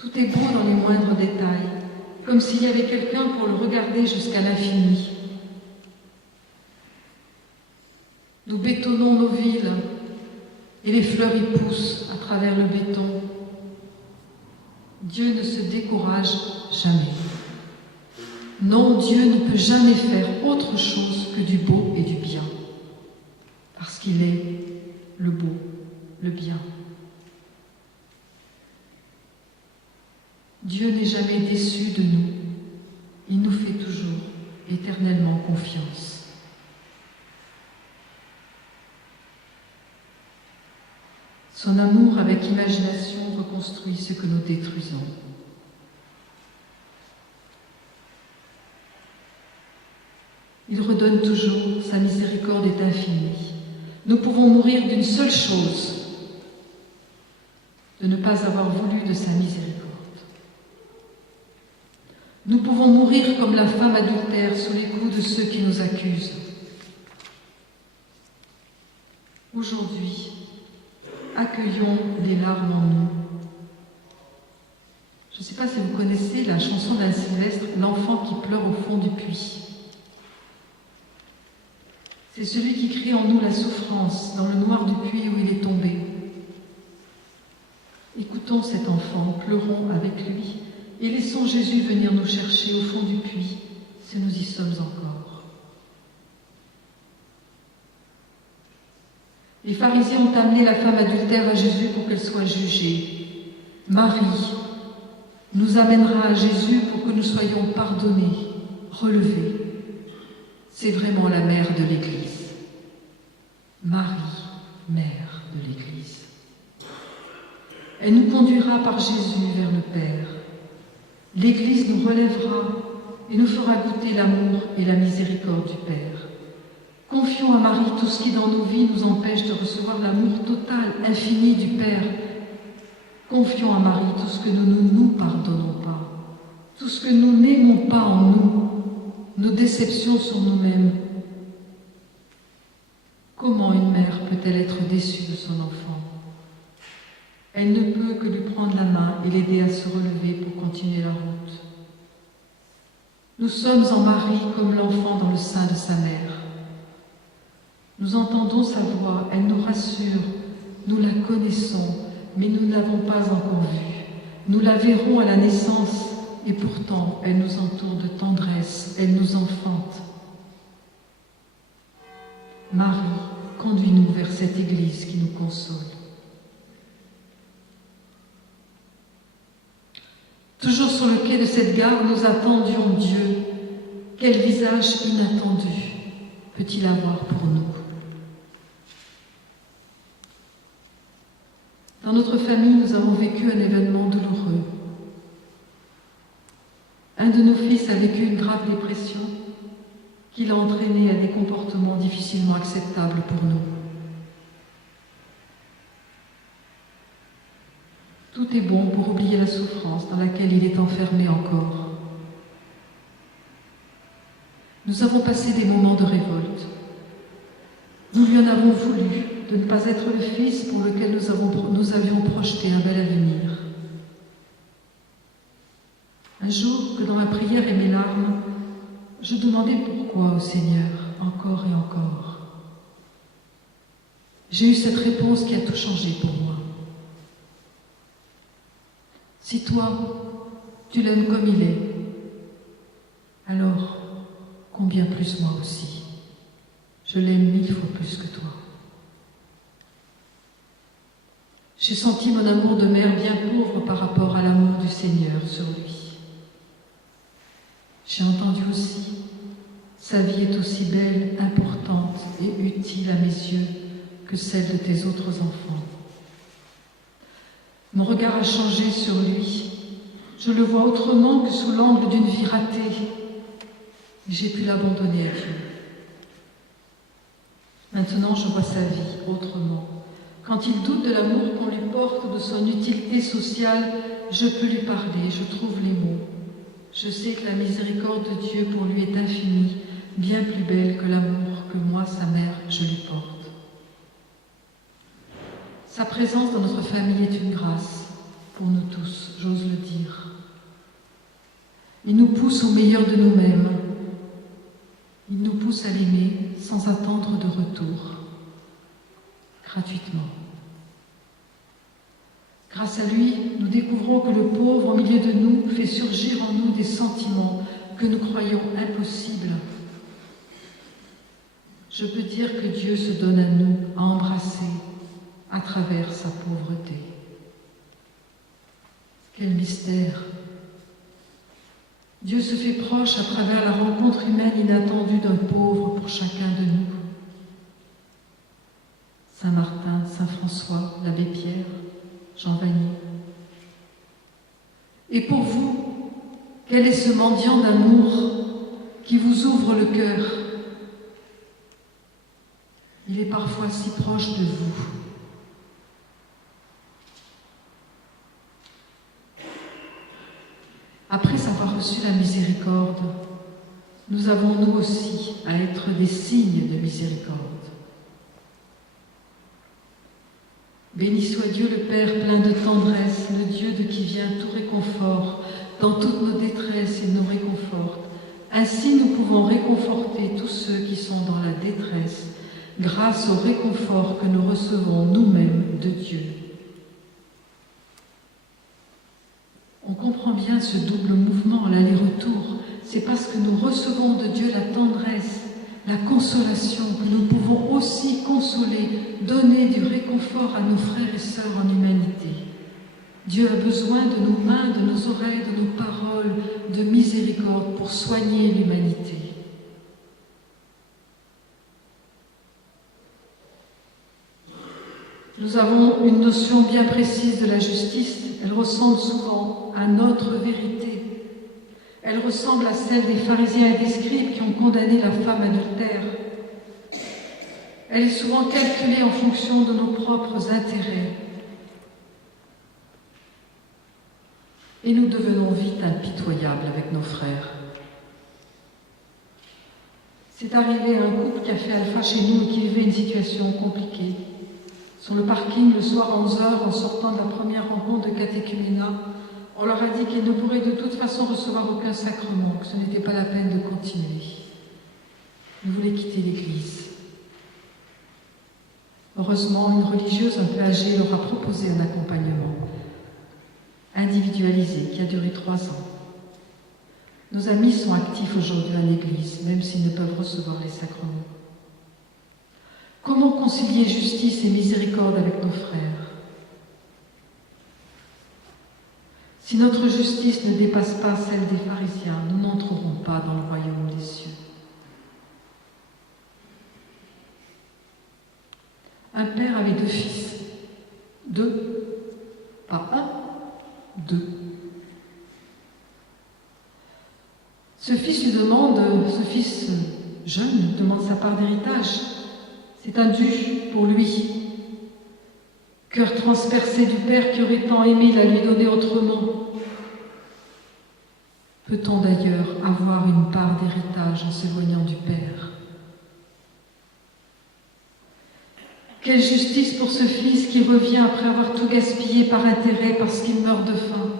Tout est beau dans les moindres détails, comme s'il y avait quelqu'un pour le regarder jusqu'à l'infini. Nous bétonnons nos villes et les fleurs y poussent à travers le béton. Dieu ne se décourage jamais. Non, Dieu ne peut jamais faire autre chose que du beau et du bien, parce qu'il est le beau, le bien. Dieu n'est jamais déçu de nous. Il nous fait toujours éternellement confiance. Son amour avec imagination reconstruit ce que nous détruisons. Il redonne toujours, sa miséricorde est infinie. Nous pouvons mourir d'une seule chose, de ne pas avoir voulu de sa miséricorde. Nous pouvons mourir comme la femme adultère sous les coups de ceux qui nous accusent. Aujourd'hui, accueillons les larmes en nous. Je ne sais pas si vous connaissez la chanson d'Anne Sylvestre, « L'enfant qui pleure au fond du puits ». C'est celui qui crie en nous la souffrance dans le noir du puits où il est tombé. Écoutons cet enfant, pleurons avec lui et laissons Jésus venir nous chercher au fond du puits si nous y sommes encore. Les pharisiens ont amené la femme adultère à Jésus pour qu'elle soit jugée. Marie nous amènera à Jésus pour que nous soyons pardonnés, relevés. C'est vraiment la mère de l'Église. Marie, mère de l'Église. Elle nous conduira par Jésus vers le Père. L'Église nous relèvera et nous fera goûter l'amour et la miséricorde du Père. Confions à Marie tout ce qui dans nos vies nous empêche de recevoir l'amour total, infini du Père. Confions à Marie tout ce que nous ne nous pardonnons pas, tout ce que nous n'aimons pas en nous, nos déceptions sur nous-mêmes. Comment une mère peut-elle être déçue de son enfant? Elle ne peut que lui prendre la main et l'aider à se relever pour continuer la route. Nous sommes en Marie comme l'enfant dans le sein de sa mère. Nous entendons sa voix, elle nous rassure, nous la connaissons, mais nous ne l'avons pas encore vue. Nous la verrons à la naissance, et pourtant elle nous entoure de tendresse, elle nous enfante. Marie, conduis-nous vers cette Église qui nous console. Toujours sur le quai de cette gare, nous attendions Dieu. Quel visage inattendu! peut-il avoir pour nous? Dans notre famille, nous avons vécu un événement douloureux. Un de nos fils a vécu une grave dépression qui l'a entraîné à des comportements difficilement acceptables pour nous. Tout est bon pour oublier la souffrance dans laquelle il est enfermé encore. Nous avons passé des moments de révolte. Nous lui en avons voulu de ne pas être le fils pour lequel nous avions projeté un bel avenir. Un jour, que dans ma prière et mes larmes, je demandais pourquoi au Seigneur, encore et encore. J'ai eu cette réponse qui a tout changé pour moi. Si toi, tu l'aimes comme il est, alors combien plus moi aussi. Je l'aime 1000 fois plus que toi. J'ai senti mon amour de mère bien pauvre par rapport à l'amour du Seigneur sur lui. J'ai entendu aussi, sa vie est aussi belle, importante et utile à mes yeux que celle de tes autres enfants. Mon regard a changé sur lui. Je le vois autrement que sous l'angle d'une vie ratée. J'ai pu l'abandonner à Dieu. Maintenant, je vois sa vie autrement. Quand il doute de l'amour qu'on lui porte, de son utilité sociale, je peux lui parler, je trouve les mots. Je sais que la miséricorde de Dieu pour lui est infinie, bien plus belle que l'amour que moi, sa mère, je lui porte. Sa présence dans notre famille est une grâce, pour nous tous, j'ose le dire. Il nous pousse au meilleur de nous-mêmes. Il nous pousse à l'aimer sans attendre de retour, gratuitement. Grâce à lui, nous découvrons que le pauvre au milieu de nous fait surgir en nous des sentiments que nous croyons impossibles. Je peux dire que Dieu se donne à nous à embrasser à travers sa pauvreté. Quel mystère! Dieu se fait proche à travers la rencontre humaine inattendue d'un pauvre pour chacun de nous. Saint Martin, Saint François, l'abbé Pierre, Jean Vanier. Et pour vous, quel est ce mendiant d'amour qui vous ouvre le cœur? Il est parfois si proche de vous. Après avoir reçu la miséricorde, nous avons nous aussi à être des signes de miséricorde. Béni soit Dieu le Père plein de tendresse, le Dieu de qui vient tout réconfort, dans toutes nos détresses il nous réconforte. Ainsi nous pouvons réconforter tous ceux qui sont dans la détresse, grâce au réconfort que nous recevons nous-mêmes de Dieu. On comprend bien ce double mouvement, l'aller-retour. C'est parce que nous recevons de Dieu la tendresse, la consolation, que nous pouvons aussi consoler, donner du réconfort à nos frères et sœurs en humanité. Dieu a besoin de nos mains, de nos oreilles, de nos paroles, de miséricorde pour soigner l'humanité. Nous avons une notion bien précise de la justice. Elle ressemble souvent à notre vérité. Elle ressemble à celle des pharisiens et des scribes qui ont condamné la femme adultère. Elle est souvent calculée en fonction de nos propres intérêts. Et nous devenons vite impitoyables avec nos frères. C'est arrivé à un couple qui a fait alpha chez nous et qui vivait une situation compliquée. Sur le parking, le soir à 11h, en sortant de la première rencontre de catéchuménat, on leur a dit qu'ils ne pourraient de toute façon recevoir aucun sacrement, que ce n'était pas la peine de continuer. Ils voulaient quitter l'église. Heureusement, une religieuse un peu âgée leur a proposé un accompagnement individualisé qui a duré 3 ans. Nos amis sont actifs aujourd'hui à l'église, même s'ils ne peuvent recevoir les sacrements. Comment concilier justice et miséricorde avec nos frères? Si notre justice ne dépasse pas celle des pharisiens, nous n'entrerons pas dans le royaume des cieux. Un père avait 2 fils. 2, pas 1, 2. Ce fils jeune, demande sa part d'héritage. C'est un dû pour lui. Cœur transpercé du père qui aurait tant aimé la lui donner autrement. Peut-on d'ailleurs avoir une part d'héritage en s'éloignant du père? Quelle justice pour ce fils qui revient après avoir tout gaspillé par intérêt parce qu'il meurt de faim,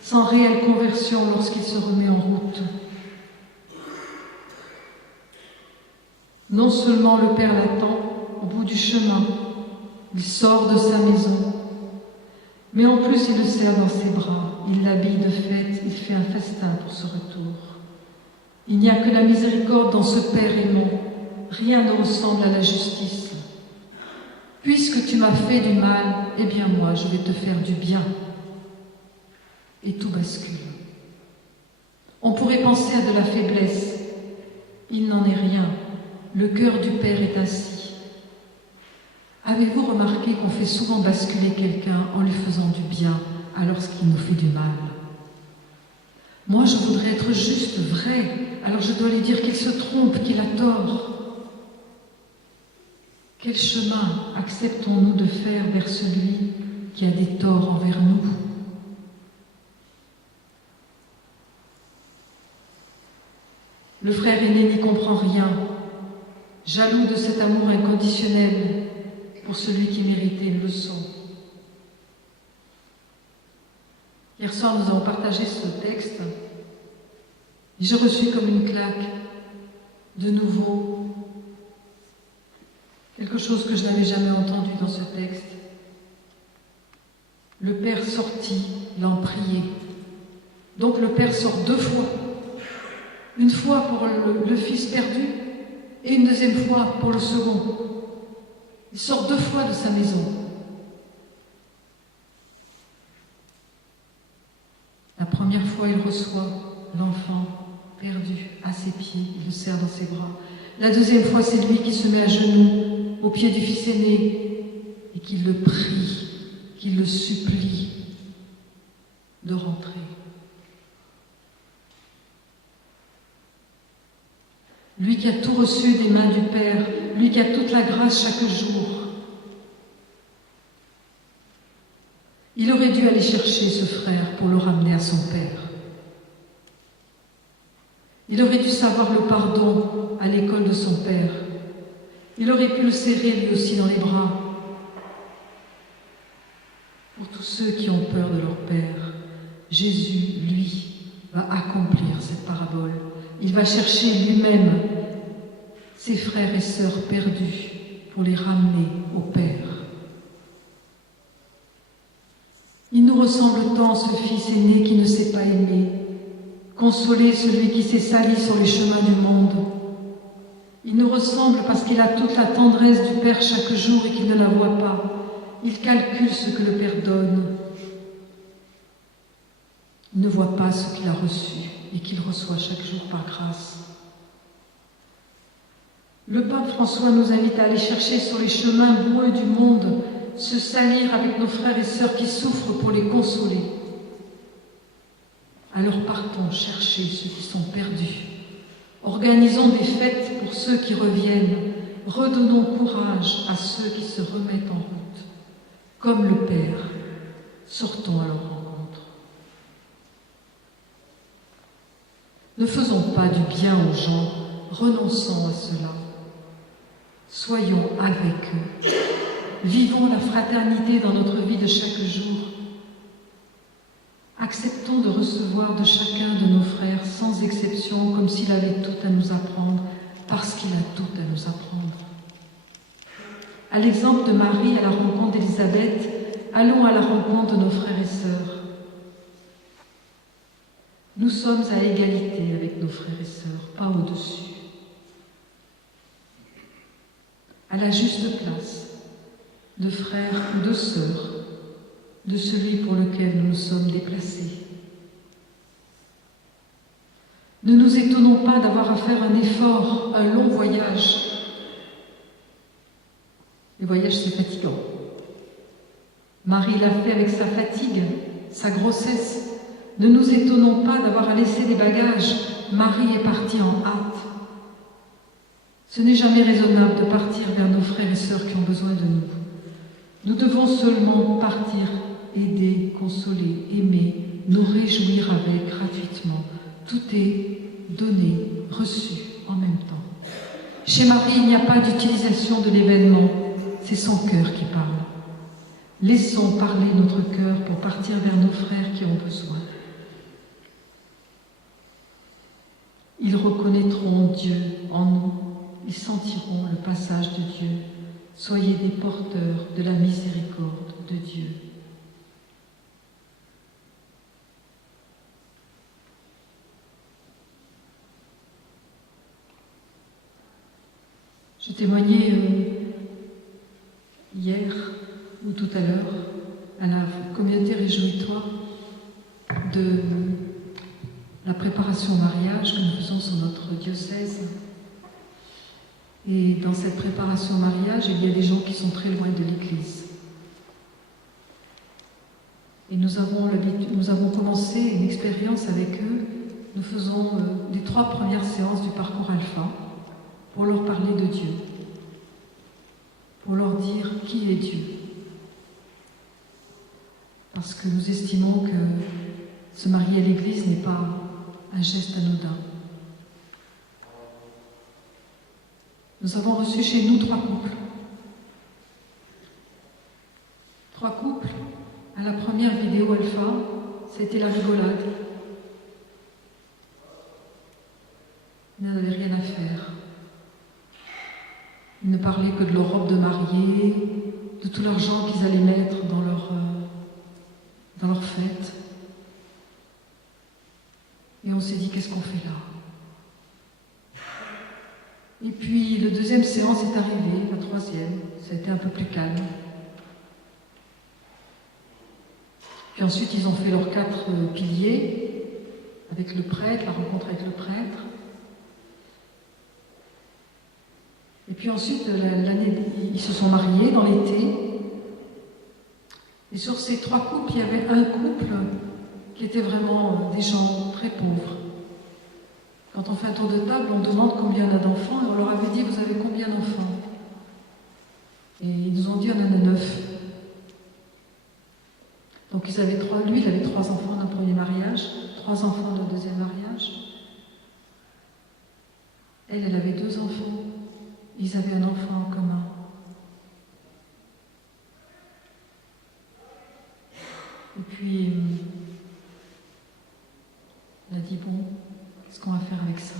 sans réelle conversion lorsqu'il se remet en route. Non seulement le père l'attend au bout du chemin, il sort de sa maison, mais en plus il le serre dans ses bras, il l'habille de fête, il fait un festin pour ce retour. Il n'y a que la miséricorde dans ce père aimant, rien ne ressemble à la justice. Puisque tu m'as fait du mal, eh bien moi je vais te faire du bien. Et tout bascule. On pourrait penser à de la faiblesse. Il n'en est rien. Le cœur du Père est ainsi. Avez-vous remarqué qu'on fait souvent basculer quelqu'un en lui faisant du bien alors qu'il nous fait du mal? Moi je voudrais être juste, vrai, alors je dois lui dire qu'il se trompe, qu'il a tort. Quel chemin acceptons-nous de faire vers celui qui a des torts envers nous? Le frère aîné n'y comprend rien, jaloux de cet amour inconditionnel pour celui qui méritait une leçon. Hier soir, nous avons partagé ce texte et j'ai reçu comme une claque de nouveau quelque chose que je n'avais jamais entendu dans ce texte. Le Père sortit l'en prier. Donc le Père sort 2 fois. Une fois pour le Fils perdu et une deuxième fois pour le second. Il sort 2 fois de sa maison. La première fois, il reçoit l'enfant perdu à ses pieds, il le serre dans ses bras. La deuxième fois, c'est lui qui se met à genoux au pied du fils aîné et qui le prie, qui le supplie de rentrer. Lui qui a tout reçu des mains du Père, lui qui a toute la grâce chaque jour. Il aurait dû aller chercher ce frère pour le ramener à son Père. Il aurait dû savoir le pardon à l'école de son Père. Il aurait pu le serrer lui aussi dans les bras. Pour tous ceux qui ont peur de leur Père, Jésus, lui, va accomplir cette parabole. Il va chercher lui-même ses frères et sœurs perdus pour les ramener au Père. Il nous ressemble tant, ce fils aîné qui ne sait pas aimer, consoler celui qui s'est sali sur les chemins du monde. Il nous ressemble parce qu'il a toute la tendresse du Père chaque jour et qu'il ne la voit pas. Il calcule ce que le Père donne. Il ne voit pas ce qu'il a reçu et qu'il reçoit chaque jour par grâce. Le pape François nous invite à aller chercher sur les chemins boueux du monde, se salir avec nos frères et sœurs qui souffrent pour les consoler. Alors partons chercher ceux qui sont perdus. Organisons des fêtes pour ceux qui reviennent. Redonnons courage à ceux qui se remettent en route. Comme le Père, sortons à leur rencontre. Ne faisons pas du bien aux gens, renonçons à cela. Soyons avec eux. Vivons la fraternité dans notre vie de chaque jour. Acceptons de recevoir de chacun de nos frères, sans exception, comme s'il avait tout à nous apprendre, parce qu'il a tout à nous apprendre. À l'exemple de Marie à la rencontre d'Élisabeth, allons à la rencontre de nos frères et sœurs. Nous sommes à égalité avec nos frères et sœurs, pas au-dessus. À la juste place, de frères ou de sœurs, de celui pour lequel nous nous sommes déplacés. Ne nous étonnons pas d'avoir à faire un effort, un long voyage. Les voyages, c'est fatigant. Marie l'a fait avec sa fatigue, sa grossesse. Ne nous étonnons pas d'avoir à laisser des bagages. Marie est partie en hâte. Ce n'est jamais raisonnable de partir vers nos frères et sœurs qui ont besoin de nous. Nous devons seulement partir, aider, consoler, aimer, nous réjouir avec gratuitement. Tout est donné, reçu en même temps. Chez Marie, il n'y a pas d'utilisation de l'événement, c'est son cœur qui parle. Laissons parler notre cœur pour partir vers nos frères qui ont besoin. Ils reconnaîtront Dieu en nous, ils sentiront le passage de Dieu. Soyez des porteurs de la miséricorde de Dieu. Je témoignais hier ou tout à l'heure à la communauté Réjouis-toi de la préparation au mariage que nous faisons sur notre diocèse. Et dans cette préparation au mariage, il y a des gens qui sont très loin de l'Église. Et nous avons commencé une expérience avec eux. Nous faisons les 3 premières séances du parcours Alpha pour leur parler de Dieu, pour leur dire qui est Dieu. Parce que nous estimons que se marier à l'Église n'est pas un geste anodin. Nous avons reçu chez nous 3 couples. 3 couples. À la première vidéo Alpha, c'était la rigolade. Ils n'avaient rien à faire. Ils ne parlaient que de leur robe de mariée, de tout l'argent qu'ils allaient mettre dans leur fête. Et on s'est dit, qu'est-ce qu'on fait là? Et puis, la 2e séance est arrivée, la 3e, ça a été un peu plus calme. Puis ensuite, ils ont fait leurs 4 piliers, avec le prêtre, la rencontre avec le prêtre. Et puis ensuite, ils se sont mariés dans l'été. Et sur ces 3 couples, il y avait un couple qui était vraiment des gens très pauvres. Quand on fait un tour de table, on demande combien il y en a d'enfants, et on leur avait dit, vous avez combien d'enfants? Et ils nous ont dit, on en a 9. Donc lui, il avait 3 enfants d'un premier mariage, 3 enfants d'un deuxième mariage. Elle avait 2 enfants. Ils avaient un enfant en commun. Et puis, elle a dit, bon, qu'est-ce qu'on va faire avec ça?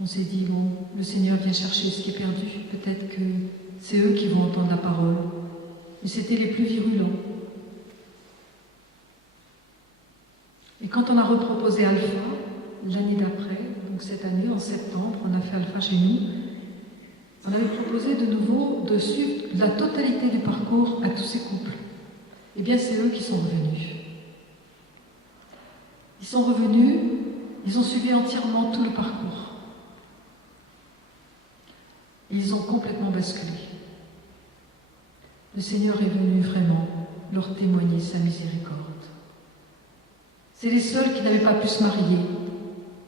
On s'est dit, bon, le Seigneur vient chercher ce qui est perdu. Peut-être que c'est eux qui vont entendre la parole. Et c'était les plus virulents. Et quand on a reproposé Alpha, l'année d'après, donc cette année, en septembre, on a fait Alpha chez nous, on avait proposé de nouveau de suivre la totalité du parcours à tous ces couples. Eh bien, c'est eux qui sont revenus. Ils sont revenus, ils ont suivi entièrement tout le parcours. Et ils ont complètement basculé. Le Seigneur est venu vraiment leur témoigner sa miséricorde. C'est les seuls qui n'avaient pas pu se marier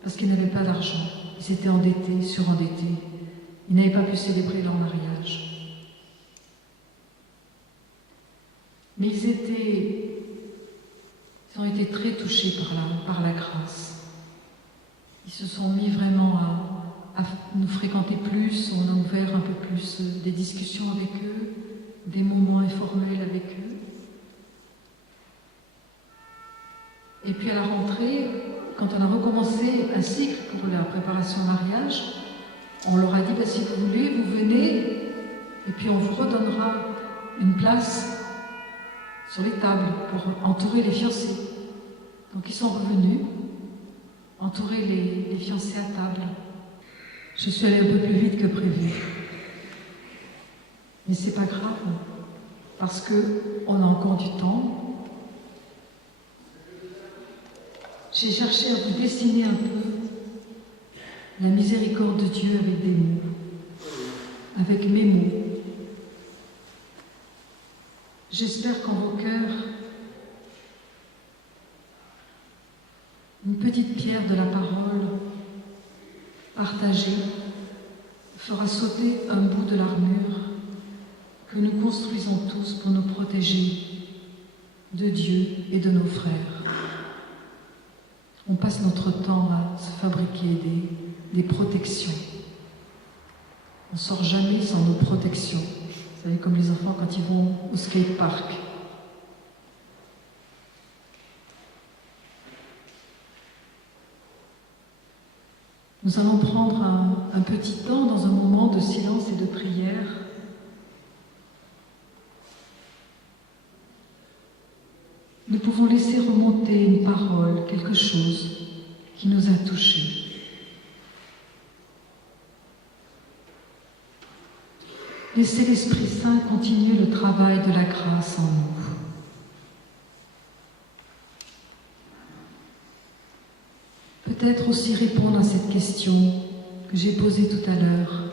parce qu'ils n'avaient pas d'argent. Ils étaient endettés, surendettés. Ils n'avaient pas pu célébrer leur mariage. Mais ils ont été très touchés par la grâce. Ils se sont mis vraiment à nous fréquenter plus. On a ouvert un peu plus des discussions avec eux, des moments informels avec eux. Et puis à la rentrée, quand on a recommencé un cycle pour la préparation au mariage, on leur a dit, si vous voulez, vous venez, et puis on vous redonnera une place sur les tables pour entourer les fiancés. Donc ils sont revenus, entourer les fiancés à table. Je suis allée un peu plus vite que prévu. Mais c'est pas grave, parce qu'on a encore du temps. J'ai cherché à vous dessiner un peu la miséricorde de Dieu avec des mots. avec mes mots. J'espère qu'en vos cœurs, une petite pierre de la parole partagée fera sauter un bout de l'armure que nous construisons tous pour nous protéger de Dieu et de nos frères. On passe notre temps à se fabriquer des protections. On ne sort jamais sans nos protections. Vous savez, comme les enfants quand ils vont au skatepark. Nous allons prendre un petit temps dans un moment de silence et de prière. Nous pouvons laisser remonter une parole, quelque chose qui nous a touchés. Laissez l'Esprit Saint continuer le travail de la grâce en nous. Peut-être aussi répondre à cette question que j'ai posée tout à l'heure.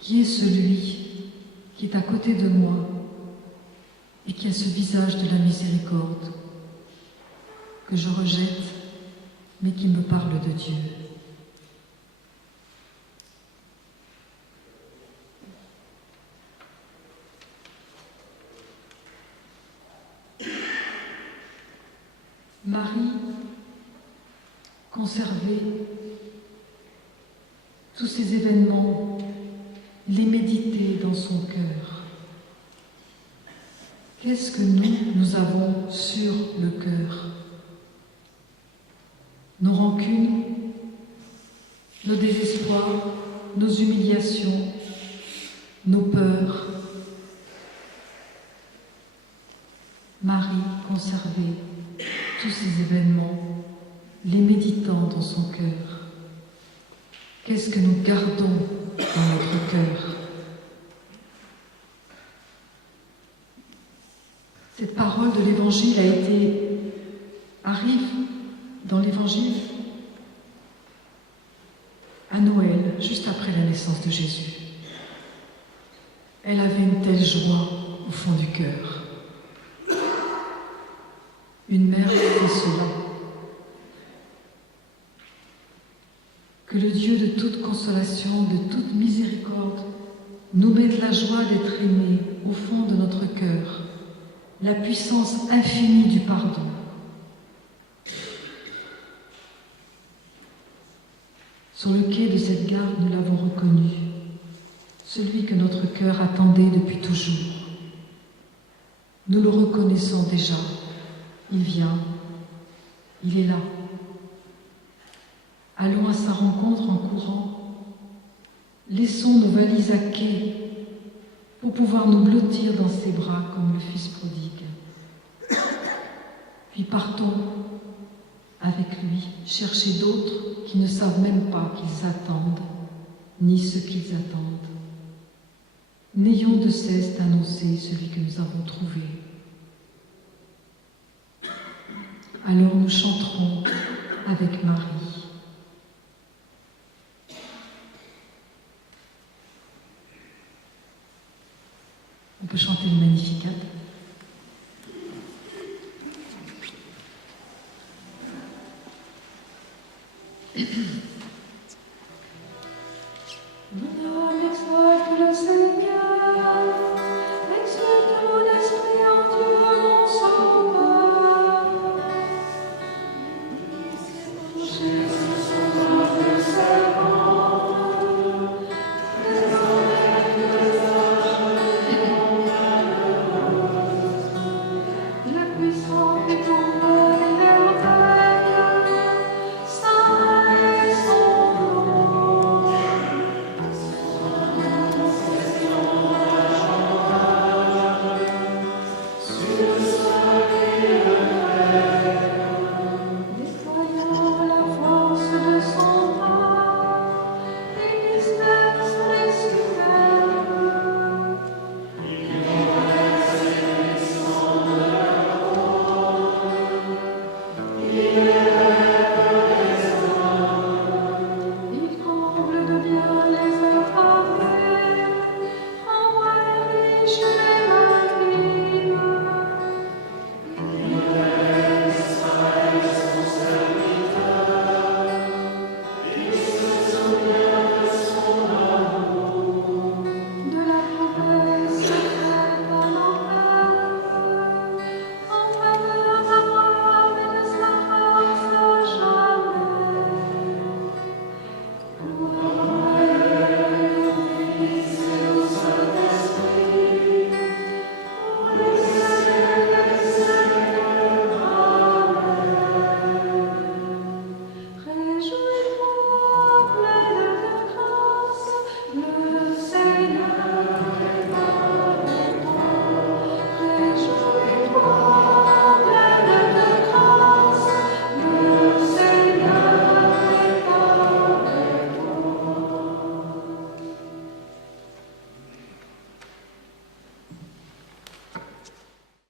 Qui est celui qui est à côté de moi et qui a ce visage de la miséricorde que je rejette, mais qui me parle de Dieu? Marie conservait tous ces événements, les méditer dans son cœur. Qu'est-ce que nous avons sur le cœur? Nos rancunes, nos désespoirs, nos humiliations, nos peurs. Marie conservait tous ces événements, les méditant dans son cœur. Qu'est-ce que nous gardons dans notre cœur? Cette parole de l'Évangile arrive dans l'Évangile à Noël, juste après la naissance de Jésus. Elle avait une telle joie au fond du cœur. Une mère fait cela. Que le Dieu de toute consolation, de toute miséricorde, nous mette la joie d'être aimés au fond de notre cœur, la puissance infinie du pardon. Sur le quai de cette gare, nous l'avons reconnu, celui que notre cœur attendait depuis toujours. Nous le reconnaissons déjà. Il vient, il est là. Allons à sa rencontre en courant. Laissons nos valises à quai pour pouvoir nous blottir dans ses bras comme le Fils prodigue. Puis partons avec lui chercher d'autres qui ne savent même pas qu'ils attendent, ni ce qu'ils attendent. N'ayons de cesse d'annoncer celui que nous avons trouvé. Alors nous chanterons avec Marie. On peut chanter le Magnificat.